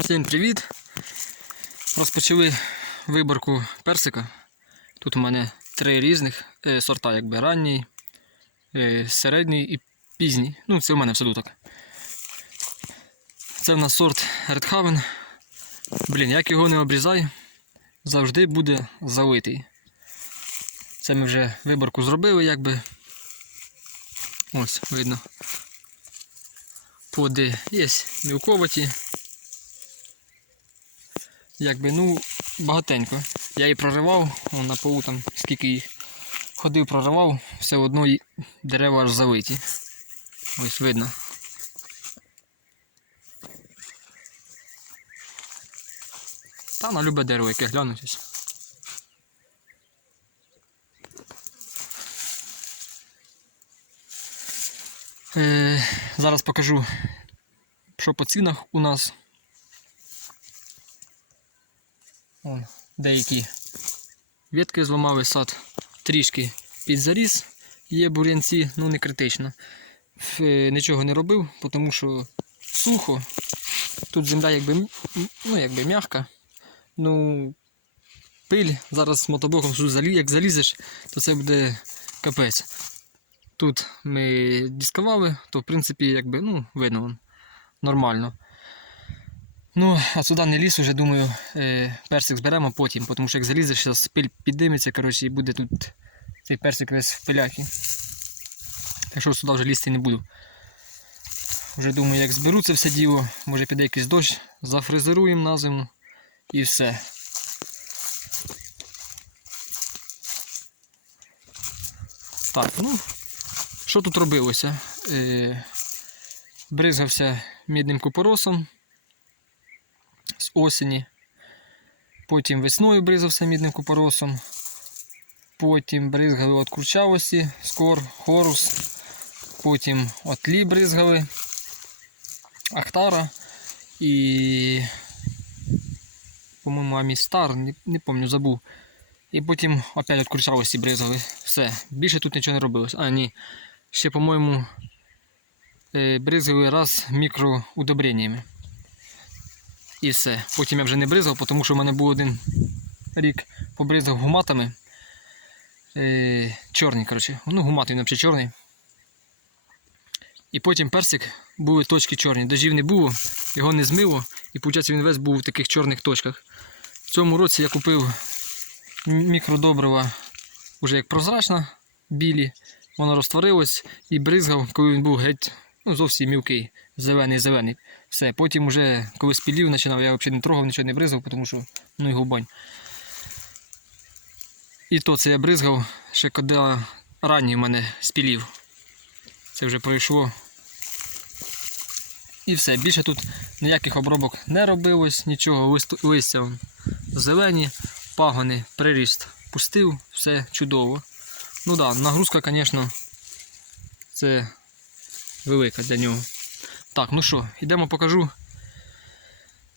Всім привіт! Розпочали виборку персика. Тут у мене три різних е, сорта, якби ранній, е, середній і пізній. Ну, це у мене все тут так. Це в нас сорт Редхавен. Блін, як його не обрізай, завжди буде залитий. Це ми вже виборку зробили, якби. Ось, видно. Плоди є мілковаті. Якби, ну, багатенько. Я її проривав, вон на полу там скільки їх ходив, проривав, все одно й- дерева аж залиті. Ось видно. Та на любе дерево, яке глянуть. Е, зараз покажу, що по цінах у нас. Вон, деякі ветки зламали сад, трішки підзаріс, є бур'янці, ну не критично. Е, Нічого не робив, тому що сухо. Тут земля якби, ну, якби м'яка. Ну, пиль зараз мотоблоком сюди як залізеш, то це буде капець. Тут ми дискували, то в принципі якби, ну, видно нормально. Ну, а сюди не ліс, вже думаю, е, персик зберемо потім, тому що як залізеш, зараз пиль підниметься, коротше, і буде тут цей персик весь в пилякі. Так що сюди вже лізти не буду. Вже думаю, як зберу це все діло, може піде якийсь дощ, зафрезеруємо на зиму і все. Так, ну, що тут робилося? Е, бризгався мідним купоросом з осені. Потім весною бризався мідним купоросом. Потім бризгали від курчавості, скор, хорус. Потім от лі бризгали, Ахтара і, по-моєму, Амістар, не, не пам'ятаю, забув. І потім опять від курчавості бризгали. Все. Більше тут нічого не робилось. А, ні. Ще, по-моєму, е, бризгали раз мікроудобреннями. І все. Потім я вже не бризав, тому що в мене був один рік побризав гуматами. Е, чорний, коротше. Ну, гумат він взагалі чорний. І потім персик були точки чорні. Дождів не було, його не змило, і виходить він весь був в таких чорних точках. В цьому році я купив мікродобрива вже як прозрачна, білі. Воно розтворилось і бризгав, коли він був геть ну, зовсім мілкий, зелений-зелений. Все, потім вже коли спілів починав, я взагалі не трогав, нічого не бризав, тому що ну його бань. І то це я бризгав ще коли ранній в мене спілів. Це вже пройшло. І все. Більше тут ніяких обробок не робилось, нічого, лист- листя зелені, пагони, приріст пустив, все чудово. Ну так, да, нагрузка, звісно, це велика для нього. Так, ну що, йдемо покажу,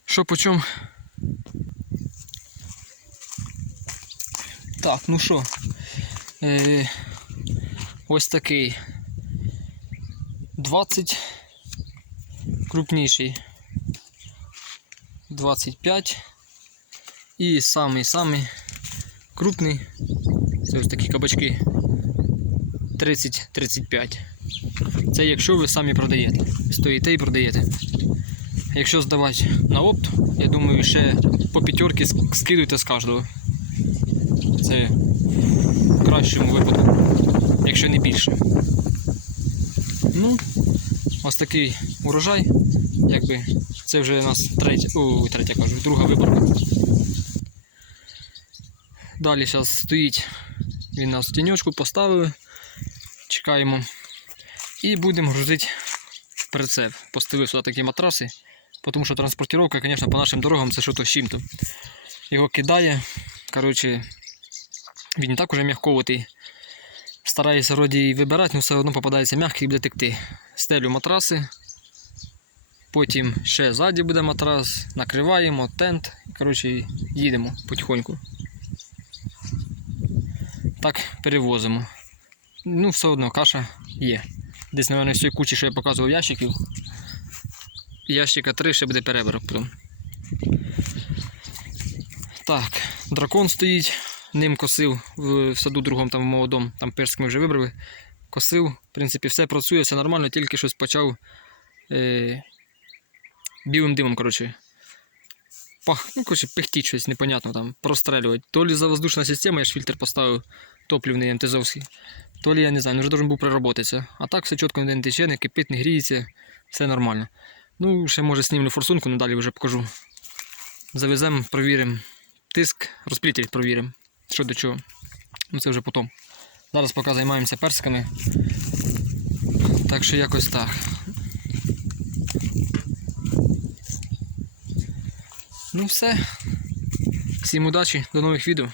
що по чому. Так, ну що, е, ось такий 20 крупніший 25 і самий самий крупний це ось такі кабачки 30-35 це якщо ви самі продаєте. Стоїте і продаєте. Якщо здавати на опт я думаю ще по п'ятерки скидуйте з кожного. Це в кращому випадку якщо не більше. Ну Ось такий урожай, якби це вже у нас третя, о, третя кажу, друга виборка. Далі зараз стоїть, він нас в тіньочку поставили, чекаємо. І будемо грузити прицеп. Поставив сюди такі матраси, тому що транспортировка, звісно, по нашим дорогам це що то з чим-то. Його кидає. Коротше, він і так уже м'ягковатий. Стараюся вроді вибирати, але все одно попадається м'який і буде текти. Стелю матраси. Потім ще ззаді буде матрас, накриваємо тент. Коротше, їдемо потихоньку. Так, перевозимо. Ну, все одно каша є. Десь, мабуть, з цієї кучі, що я показував ящиків. Ящика 3 ще буде переборок потім. Так, дракон стоїть, ним косив в, в саду другому, там молодому, там персик ми вже вибрали. Косив, в принципі, все працює, все нормально, тільки щось почав е, білим димом, коротше. Пах, ну, коротше, пихтіть щось непонятно там, прострелювати. То лі за воздушна система, я ж фільтр поставив топлівний МТЗовський. То лі, я не знаю, ну, вже должен був приработатися. А так все чітко не тече, не кипить, не гріється, все нормально. Ну, ще може знімлю форсунку, ну далі вже покажу. Завеземо, провіримо тиск, розплітель провіримо. Що до чого. Ну це вже потім. Зараз поки займаємося персиками. Так що якось так. Ну все. Всім удачі, до нових відео.